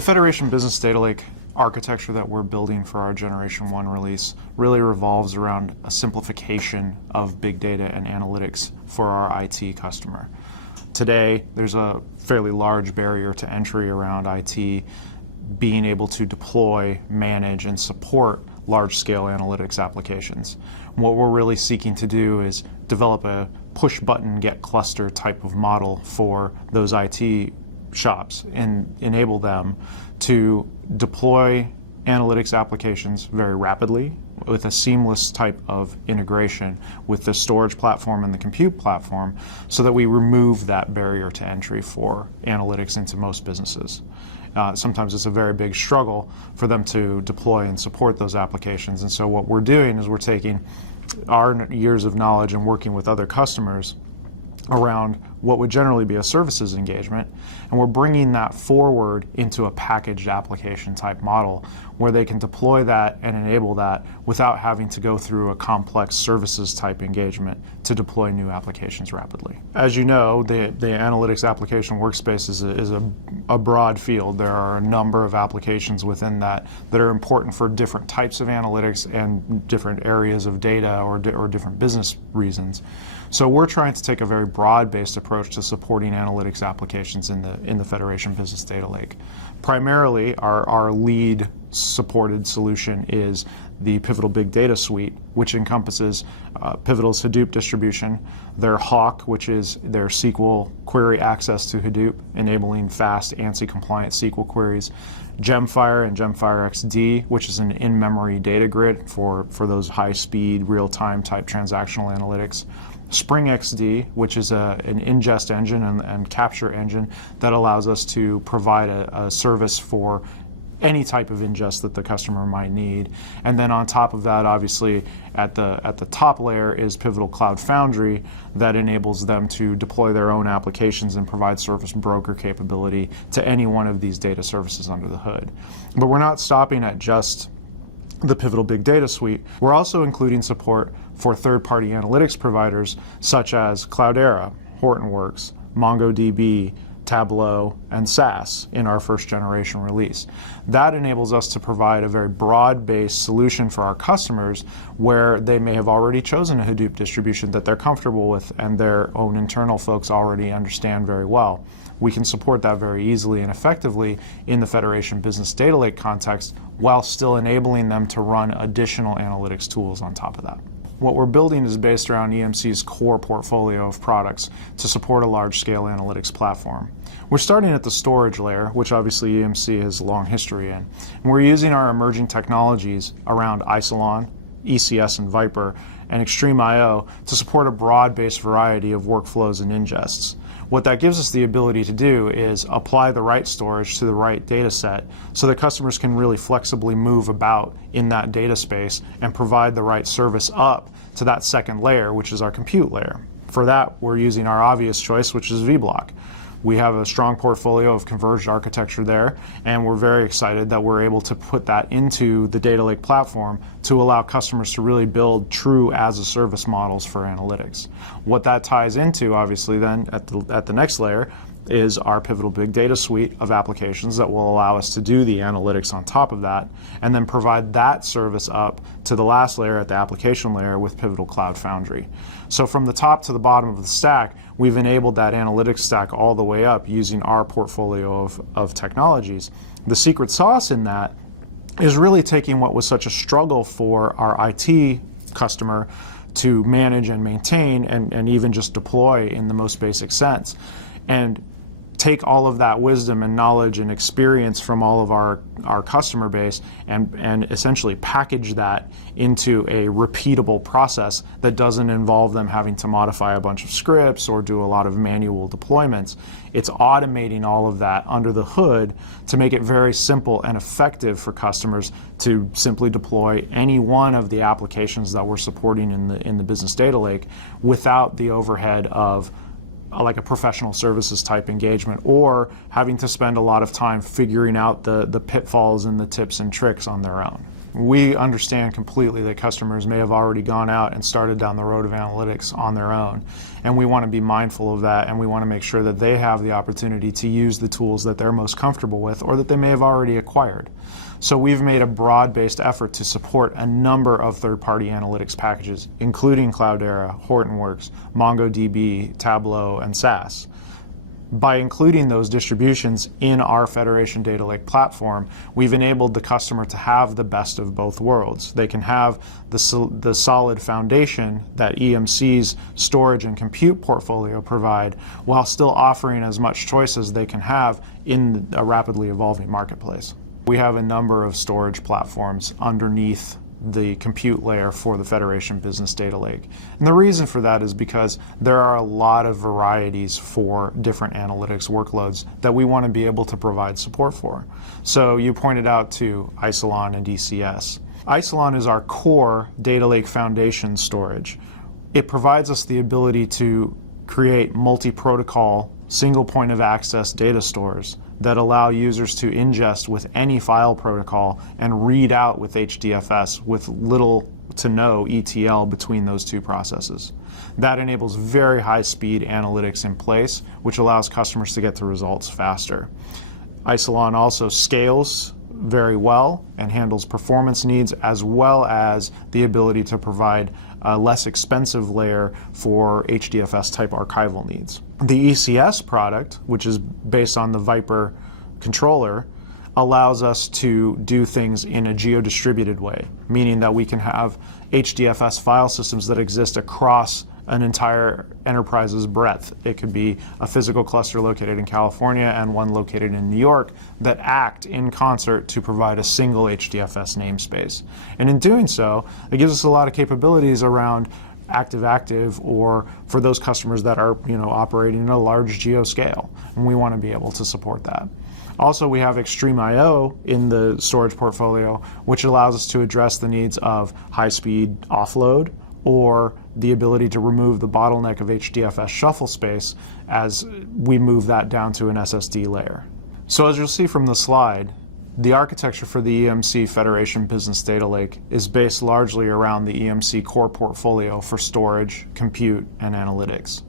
The Federation Business Data Lake architecture that we're building for our Generation 1 release really revolves around a simplification of big data and analytics for our IT customer. Today, there's a fairly large barrier to entry around IT being able to deploy, manage, and support large-scale analytics applications. What we're really seeking to do is develop a push-button, get-cluster type of model for those IT shops and enable them to deploy analytics applications very rapidly with a seamless type of integration with the storage platform and the compute platform so that we remove that barrier to entry for analytics into most businesses. Sometimes it's a very big struggle for them to deploy and support those applications, and so what we're doing is we're taking our years of knowledge and working with other customers around what would generally be a services engagement, and we're bringing that forward into a packaged application type model where they can deploy that and enable that without having to go through a complex services type engagement to deploy new applications rapidly. As you know, the analytics application workspace is a broad field. There are a number of applications within that are important for different types of analytics and different areas of data or different business reasons. So we're trying to take a very broad-based approach to supporting analytics applications in the Federation Business Data Lake. Primarily, our lead supported solution is the Pivotal Big Data Suite, which encompasses Pivotal's Hadoop distribution, their Hawk, which is their SQL query access to Hadoop, enabling fast ANSI-compliant SQL queries, Gemfire and Gemfire XD, which is an in-memory data grid for those high-speed, real-time type transactional analytics, Spring XD, which is an ingest engine and capture engine that allows us to provide a service for any type of ingest that the customer might need. And then on top of that, obviously, at the top layer is Pivotal Cloud Foundry that enables them to deploy their own applications and provide service broker capability to any one of these data services under the hood. But we're not stopping at just the Pivotal Big Data Suite. We're also including support for third-party analytics providers such as Cloudera, Hortonworks, MongoDB, Tableau, and SAS in our first generation release. That enables us to provide a very broad-based solution for our customers where they may have already chosen a Hadoop distribution that they're comfortable with and their own internal folks already understand very well. We can support that very easily and effectively in the Federation Business Data Lake context while still enabling them to run additional analytics tools on top of that. What we're building is based around EMC's core portfolio of products to support a large-scale analytics platform. We're starting at the storage layer, which obviously EMC has a long history in. And we're using our emerging technologies around Isilon, ECS and Viper, and XtremIO to support a broad-based variety of workflows and ingests. What that gives us the ability to do is apply the right storage to the right data set so that customers can really flexibly move about in that data space and provide the right service up to that second layer, which is our compute layer. For that, we're using our obvious choice, which is vBlock. We have a strong portfolio of converged architecture there, and we're very excited that we're able to put that into the Data Lake platform to allow customers to really build true as-a-service models for analytics. What that ties into, obviously, then at the next layer is our Pivotal Big Data Suite of applications that will allow us to do the analytics on top of that, and then provide that service up to the last layer at the application layer with Pivotal Cloud Foundry. So from the top to the bottom of the stack, we've enabled that analytics stack all the way up using our portfolio of technologies. The secret sauce in that is really taking what was such a struggle for our IT customer to manage and maintain and even just deploy in the most basic sense, and take all of that wisdom and knowledge and experience from all of our customer base and essentially package that into a repeatable process that doesn't involve them having to modify a bunch of scripts or do a lot of manual deployments. It's automating all of that under the hood to make it very simple and effective for customers to simply deploy any one of the applications that we're supporting in the Business Data Lake without the overhead of like a professional services type engagement or having to spend a lot of time figuring out the pitfalls and the tips and tricks on their own. We understand completely that customers may have already gone out and started down the road of analytics on their own, and we want to be mindful of that, and we want to make sure that they have the opportunity to use the tools that they're most comfortable with or that they may have already acquired. So we've made a broad-based effort to support a number of third-party analytics packages, including Cloudera, Hortonworks, MongoDB, Tableau, and SAS. By including those distributions in our Federation Data Lake platform, we've enabled the customer to have the best of both worlds. They can have the solid foundation that EMC's storage and compute portfolio provide, while still offering as much choice as they can have in a rapidly evolving marketplace. We have a number of storage platforms underneath the compute layer for the Federation Business Data Lake. And the reason for that is because there are a lot of varieties for different analytics workloads that we want to be able to provide support for. So you pointed out to Isilon and ECS. Isilon is our core data lake foundation storage. It provides us the ability to create multi-protocol, single point of access data stores that allow users to ingest with any file protocol and read out with HDFS with little to no ETL between those two processes. That enables very high-speed analytics in place, which allows customers to get to results faster. Isilon also scales very well and handles performance needs, as well as the ability to provide a less expensive layer for HDFS type archival needs. The ECS product, which is based on the Viper controller, allows us to do things in a geo-distributed way, meaning that we can have HDFS file systems that exist across an entire enterprise's breadth. It could be a physical cluster located in California and one located in New York that act in concert to provide a single HDFS namespace. And in doing so, it gives us a lot of capabilities around active-active, or for those customers that are operating in a large geo scale, and we want to be able to support that. Also, we have XtremIO in the storage portfolio, which allows us to address the needs of high-speed offload or the ability to remove the bottleneck of HDFS shuffle space as we move that down to an SSD layer. So as you'll see from the slide, the architecture for the EMC Federation Business Data Lake is based largely around the EMC core portfolio for storage, compute, and analytics.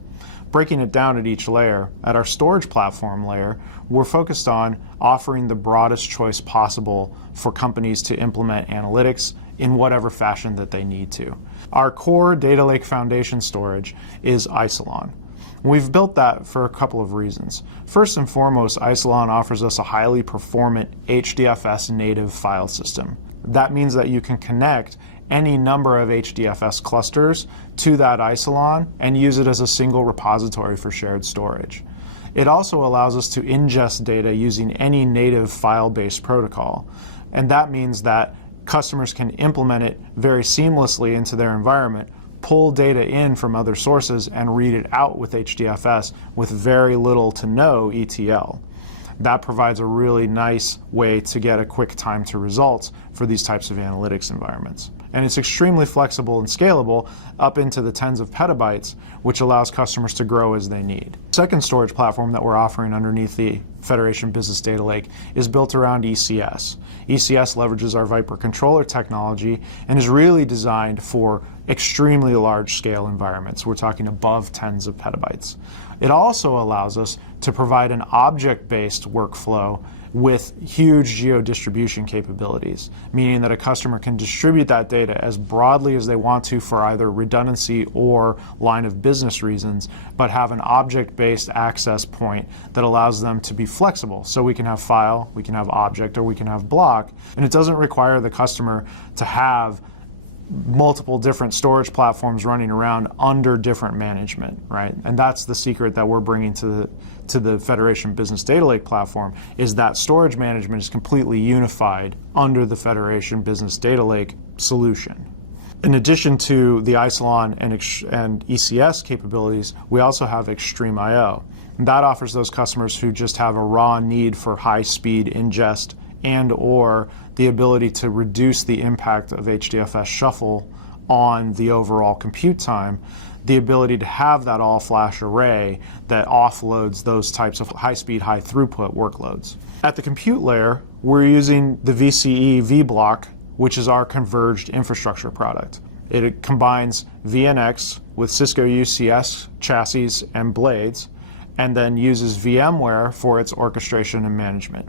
Breaking it down at each layer, at our storage platform layer, we're focused on offering the broadest choice possible for companies to implement analytics in whatever fashion that they need to. Our core data lake foundation storage is Isilon. We've built that for a couple of reasons. First and foremost, Isilon offers us a highly performant HDFS native file system. That means that you can connect any number of HDFS clusters to that Isilon and use it as a single repository for shared storage. It also allows us to ingest data using any native file-based protocol. And that means that customers can implement it very seamlessly into their environment, pull data in from other sources, and read it out with HDFS with very little to no ETL. That provides a really nice way to get a quick time to results for these types of analytics environments. And it's extremely flexible and scalable up into the tens of petabytes, which allows customers to grow as they need. The second storage platform that we're offering underneath the Federation Business Data Lake is built around ECS. ECS leverages our Viper controller technology and is really designed for extremely large scale environments. We're talking above tens of petabytes. It also allows us to provide an object-based workflow with huge geo-distribution capabilities, meaning that a customer can distribute that data as broadly as they want to for either redundancy or line of business reasons, but have an object-based access point that allows them to be flexible. So we can have file, we can have object, or we can have block, and it doesn't require the customer to have multiple different storage platforms running around under different management, right? And that's the secret that we're bringing to the Federation Business Data Lake platform, is that storage management is completely unified under the Federation Business Data Lake solution. In addition to the Isilon and ECS capabilities, we also have XtremIO. And that offers those customers who just have a raw need for high-speed ingest and or the ability to reduce the impact of HDFS shuffle on the overall compute time, the ability to have that all-flash array that offloads those types of high-speed, high-throughput workloads. At the compute layer, we're using the VCE vBlock which is our converged infrastructure product. It combines VNX with Cisco UCS chassis and blades, and then uses VMware for its orchestration and management.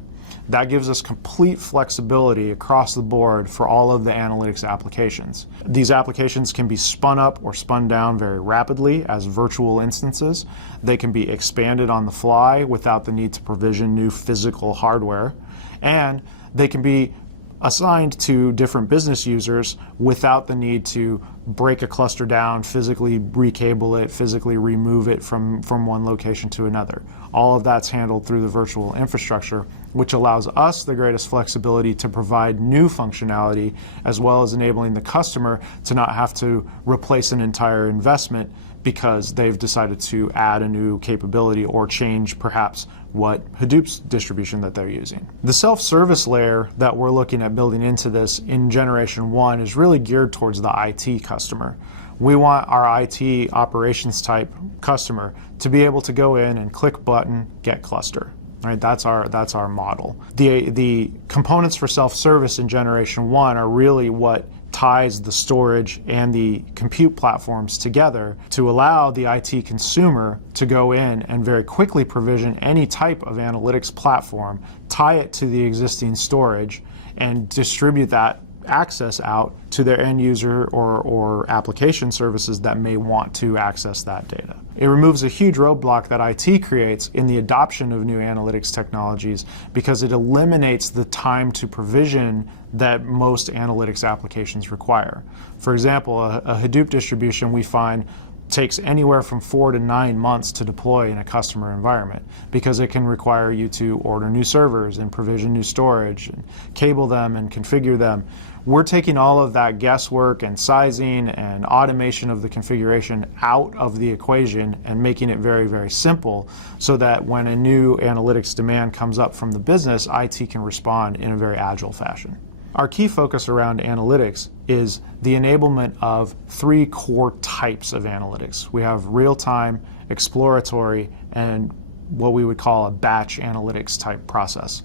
That gives us complete flexibility across the board for all of the analytics applications. These applications can be spun up or spun down very rapidly as virtual instances. They can be expanded on the fly without the need to provision new physical hardware. And they can be assigned to different business users without the need to break a cluster down, physically recable it, physically remove it from one location to another. All of that's handled through the virtual infrastructure, which allows us the greatest flexibility to provide new functionality, as well as enabling the customer to not have to replace an entire investment because they've decided to add a new capability or change perhaps what Hadoop's distribution that they're using. The self-service layer that we're looking at building into this in Generation 1 is really geared towards the IT customer. We want our IT operations type customer to be able to go in and click button, get cluster. Right, that's our model. The components for self-service in Generation 1 are really what ties the storage and the compute platforms together to allow the IT consumer to go in and very quickly provision any type of analytics platform, tie it to the existing storage, and distribute that access out to their end user or application services that may want to access that data. It removes a huge roadblock that IT creates in the adoption of new analytics technologies because it eliminates the time to provision that most analytics applications require. For example, a Hadoop distribution we find takes anywhere from 4 to 9 months to deploy in a customer environment because it can require you to order new servers and provision new storage and cable them and configure them. We're taking all of that guesswork and sizing and automation of the configuration out of the equation and making it very, very simple so that when a new analytics demand comes up from the business, IT can respond in a very agile fashion. Our key focus around analytics is the enablement of 3 core types of analytics. We have real-time, exploratory, and what we would call a batch analytics type process.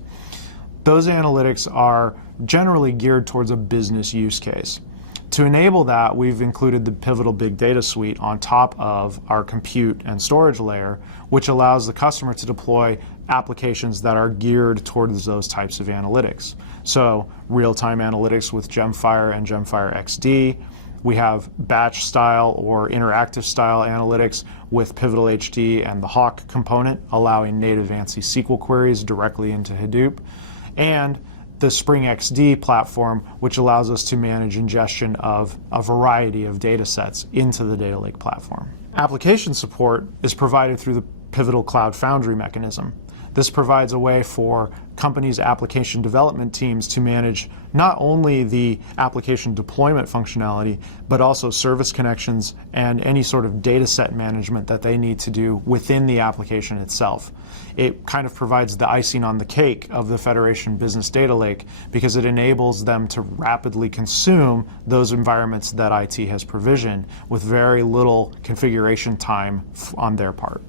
Those analytics are generally geared towards a business use case. To enable that, we've included the Pivotal Big Data Suite on top of our compute and storage layer, which allows the customer to deploy applications that are geared towards those types of analytics. So real-time analytics with Gemfire and Gemfire XD. We have batch style or interactive style analytics with Pivotal HD and the Hawk component, allowing native ANSI SQL queries directly into Hadoop. And the Spring XD platform, which allows us to manage ingestion of a variety of data sets into the Data Lake platform. Application support is provided through the Pivotal Cloud Foundry mechanism. This provides a way for companies' application development teams to manage not only the application deployment functionality, but also service connections and any sort of data set management that they need to do within the application itself. It kind of provides the icing on the cake of the Federation Business Data Lake because it enables them to rapidly consume those environments that IT has provisioned with very little configuration time on their part.